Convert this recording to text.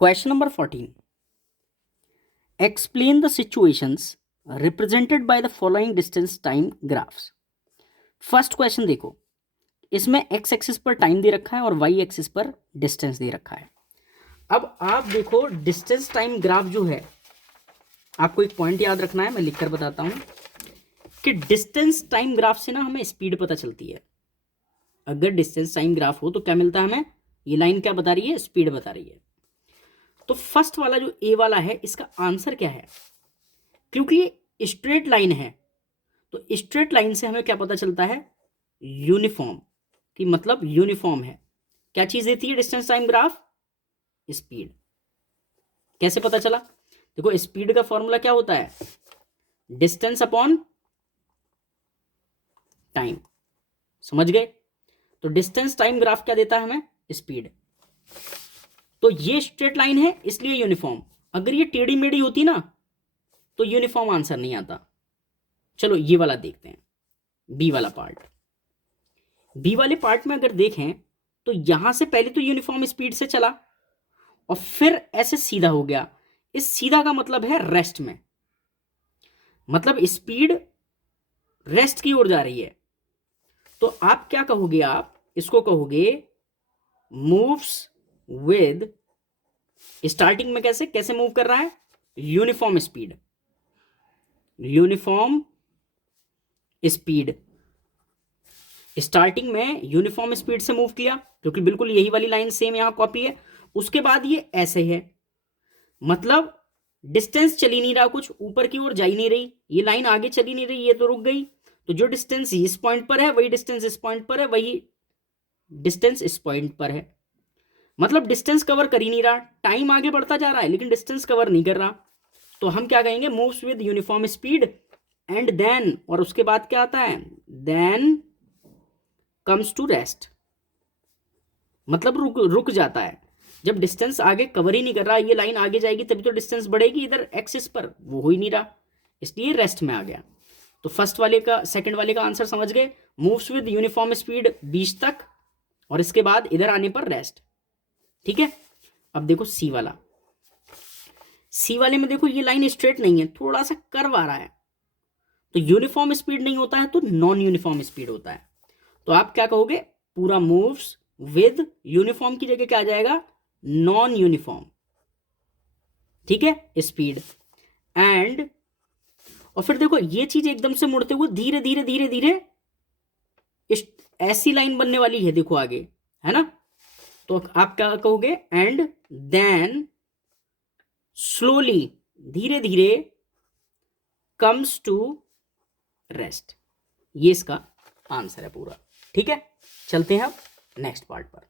Question number 14. Explain the situations represented by the following distance time graphs. First question देखो, इसमें x axis पर time दे रखा है और वाई एक्सिस पर डिस्टेंस दे रखा है। अब आप देखो डिस्टेंस टाइम ग्राफ जो है, आपको एक पॉइंट याद रखना है, मैं लिखकर बताता हूं कि डिस्टेंस टाइम ग्राफ से ना हमें स्पीड पता चलती है। अगर डिस्टेंस टाइम ग्राफ हो तो क्या मिलता है हमें, ये लाइन क्या बता रही है, स्पीड बता रही है। तो फर्स्ट वाला जो ए वाला है, इसका आंसर क्या है, क्योंकि ये स्ट्रेट लाइन है तो स्ट्रेट लाइन से हमें क्या पता चलता है, यूनिफॉर्म, कि मतलब यूनिफॉर्म है। क्या चीज देती है डिस्टेंस टाइम ग्राफ, स्पीड। कैसे पता चला, देखो स्पीड का फॉर्मूला क्या होता है, डिस्टेंस अपॉन टाइम, समझ गए। तो डिस्टेंस टाइम ग्राफ क्या देता है हमें, स्पीड। तो ये स्ट्रेट लाइन है इसलिए यूनिफॉर्म, अगर ये टेढ़ी मेढ़ी होती ना तो यूनिफॉर्म आंसर नहीं आता। चलो ये वाला देखते हैं, बी वाला पार्ट। बी वाले पार्ट में अगर देखें तो यहां से पहले तो यूनिफॉर्म स्पीड से चला और फिर ऐसे सीधा हो गया। इस सीधा का मतलब है रेस्ट में, मतलब स्पीड रेस्ट की ओर जा रही है। तो आप क्या कहोगे, आप इसको कहोगे मूव्स विद, स्टार्टिंग में कैसे कैसे मूव कर रहा है, uniform speed, uniform speed. Starting में यूनिफॉर्म स्पीड से मूव किया, क्योंकि बिल्कुल यही वाली लाइन सेम यहां कॉपी है। उसके बाद ये ऐसे है, मतलब डिस्टेंस चली नहीं रहा, कुछ ऊपर की ओर जा ही नहीं रही, ये लाइन आगे चली नहीं रही, ये तो रुक गई। तो जो डिस्टेंस इस पॉइंट पर है वही डिस्टेंस इस पॉइंट पर है, वही डिस्टेंस इस पॉइंट पर है। मतलब डिस्टेंस कवर कर ही नहीं रहा, टाइम आगे बढ़ता जा रहा है लेकिन डिस्टेंस कवर नहीं कर रहा। तो हम क्या कहेंगे, moves with uniform speed and then, और उसके बाद क्या आता है, देन कम्स टू रेस्ट, मतलब रुक जाता है। जब डिस्टेंस आगे कवर ही नहीं कर रहा, ये लाइन आगे जाएगी तभी तो डिस्टेंस बढ़ेगी इधर एक्सिस पर, वो हो ही नहीं रहा, इसलिए रेस्ट में आ गया। तो फर्स्ट वाले का सेकंड वाले का आंसर समझ गए, मूव्स विद यूनिफॉर्म स्पीड 20 तक और इसके बाद इधर आने पर रेस्ट। ठीक है, अब देखो सी वाला। सी वाले में देखो ये लाइन स्ट्रेट नहीं है, थोड़ा सा कर्व आ रहा है, तो यूनिफॉर्म स्पीड नहीं होता है तो नॉन यूनिफॉर्म स्पीड होता है। तो आप क्या कहोगे, पूरा मूव्स विद यूनिफॉर्म की जगह क्या आ जाएगा, नॉन यूनिफॉर्म, ठीक है, स्पीड। एंड और फिर देखो ये चीज एकदम से मुड़ते हुए धीरे धीरे धीरे धीरे ऐसी लाइन बनने वाली है, देखो आगे, है ना। तो आप क्या कहोगे, एंड देन स्लोली, धीरे धीरे, कम्स टू रेस्ट। ये इसका आंसर है पूरा। ठीक है, चलते हैं अब नेक्स्ट पार्ट पर।